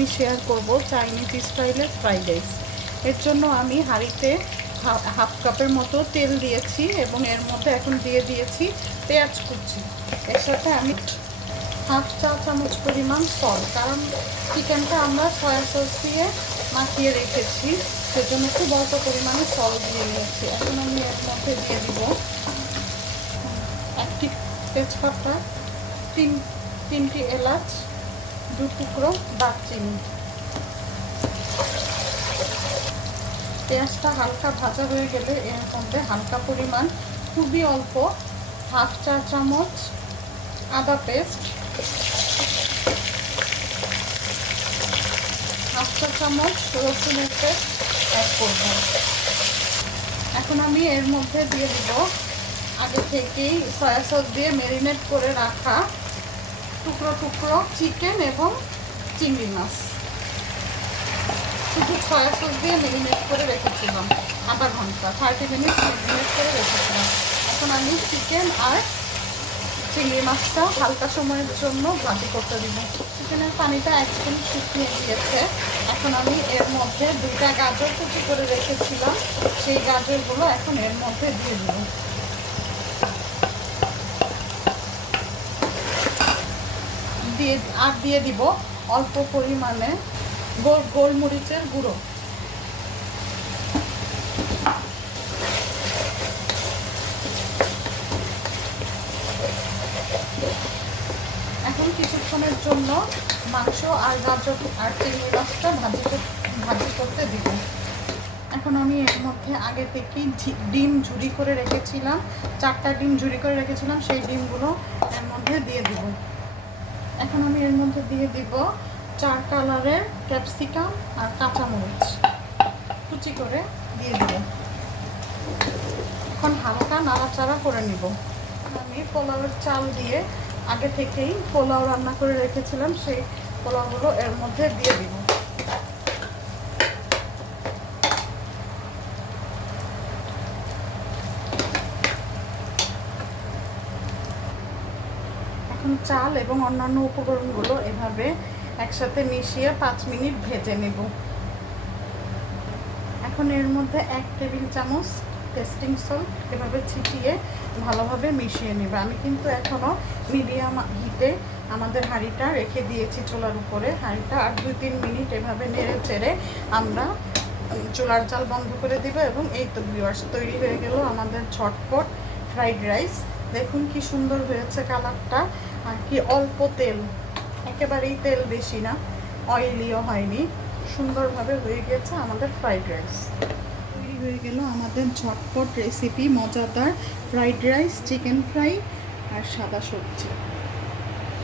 আমি শেয়ার করব চাইনিজ স্টাইলের ফ্রাইড রাইস। এর জন্য আমি হাঁড়িতে হাফ কাপের মতো তেল দিয়েছি এবং এর মধ্যে এখন দিয়ে দিয়েছি পেঁয়াজ কুচি। এর সাথে আমি হাফ চা চামচ পরিমাণ সল্ট, কারণ চিকেনটা আমরা সয়া সস দিয়ে মাখিয়ে রেখেছি, সেজন্য খুব অল্প পরিমাণে সল্ট দিয়ে নিয়েছি। এখন আমি এর মধ্যে দিয়ে দিব একটি তেজপাতা, তিনটি এলাচ, 2 টুকরো দারচিনি। পেঁয়াজটা হালকা ভাজা হয়ে গেলে এর মধ্যে হালকা পরিমাণ, খুবই অল্প, হাফ চা চামচ আদা পেস্ট, হাফ চা চামচ রসুনের পেস্ট অ্যাড করব। এখন আমি এর মধ্যে দিয়ে দিব আগে থেকেই সয়া সস দিয়ে ম্যারিনেট করে রাখা টুকরো টুকরো চিকেন এবং চিংড়ি মাছ। শুধু সয়া সস দিয়ে ম্যারিনেট করে রেখেছিলাম আধা ঘন্টা, 30 মিনিট ম্যারিনেট করে রেখেছিলাম। এখন আমি চিকেন আর চিংড়ি মাছটা হালকা সময়ের জন্য ভাজি করতে দিব। চিকেনের পানিটা একদম শুকিয়ে গিয়েছে। এখন আমি এর মধ্যে 2টা গাজর কুচি করে রেখেছিলাম, সেই গাজরগুলো এখন এর মধ্যে দিয়ে দিব। দিয়ে দিব অল্প পরিমাণে গোলমরিচের গুঁড়ো। এখন কিছুক্ষণের জন্য মাংস আর গাজর আর চিংড়ি মাছটা ভাজি করতে দিব। এখন আমি এর মধ্যে আগে থেকেই ডিম ঝুরি করে রেখেছিলাম, 4টা ডিম ঝুরি করে রেখেছিলাম, সেই ডিমগুলো এর মধ্যে দিয়ে দিব। এখন আমি এর মধ্যে দিয়ে দিব 4 কালারের ক্যাপসিকাম আর কাঁচামরিচ কুচি করে দিয়ে দিব। এখন হালকা নাড়াচাড়া করে নিব। আমি পোলাওয়ের চাল দিয়ে আগে থেকেই পোলাও রান্না করে রেখেছিলাম, সেই পোলাওগুলো এর মধ্যে দিয়ে দিব। এখন চাল এবং অন্যান্য উপকরণগুলো এভাবে একসাথে মিশিয়ে 5 মিনিট ভেজে নেব। এখন এর মধ্যে 1 টেবিল চামচ টেস্টিং সল্ট এভাবে ছিটিয়ে ভালোভাবে মিশিয়ে নেব। আমি কিন্তু এখনও মিডিয়াম হিটে আমাদের হাঁড়িটা রেখে দিয়েছি চুলার উপরে। হাঁড়িটা আর 2-3 মিনিট এভাবে নেড়ে চেড়ে আমরা চুলার জাল বন্ধ করে দিব। এবং এই তো ভিউয়ার্স, তৈরি হয়ে গেল আমাদের ঝটপট ফ্রাইড রাইস। দেখুন কি সুন্দর হয়েছে কালারটা, আর কি অল্প তেল, একেবারেই তেল বেশি না, অয়েলিও হয়নি, সুন্দরভাবে হয়ে গেছে আমাদের ফ্রাইড রাইস। তৈরি হয়ে গেল আমাদের ঝটপট রেসিপি, মজাদার ফ্রাইড রাইস, চিকেন ফ্রাই আর সাদা সবজি।